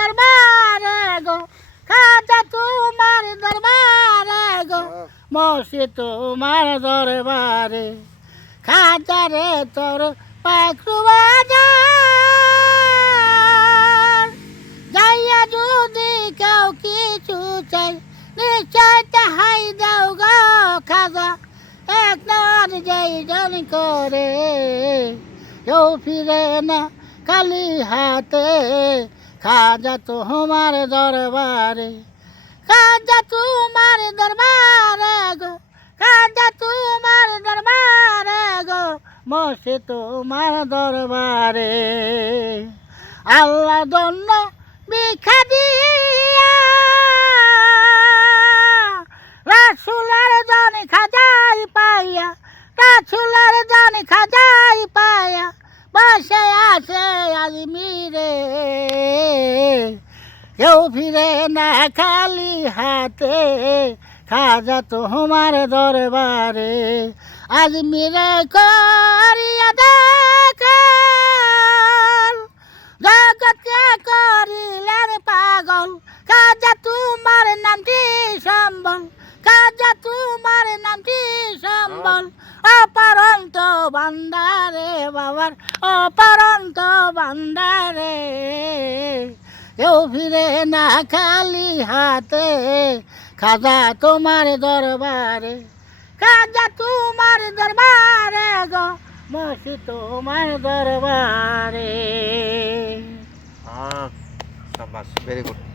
দরবারে গো খাজা তোমার দরবারে গো মসি তোমার দরবারে খাজা রে তোর বাজার। যাইয়া যদি কেউ কিছু চাই নিশ্চয় তাহাই দাও গো খাজা এক নার যাই জন করে কেউ ফিরে না খালি হাতে। খাজা তোমার দরবারে, খাজা তোমার দরবারে গো, খাজা তোমার দরবারে গো, মসে তোমার দরবারে। আল্লাহ দন্য বিখা দিয়া, রাসুলার জন খাজাই পাইয়া, রাসুলার জন খাজাই পাইয়া, বসে আছে আজমিরে কেউ ফিরে না খালি হাতে, খাজা তোমার দরবারে। আজমিরে করিয়া দেখাল জগতে করিলেন পাগল। খাজা তোমার নামটি সম্বল, খাজা তোমার নামটি সম্বল। অপরন্ত বান্দারে বাবার অপরন্ত বান্দারে কেউ ফিরে না খালি হাতে। খাজা তোমার দরবারে, খাজা তোমার দরবারে গো, মসি তোমার দরবারে। Very good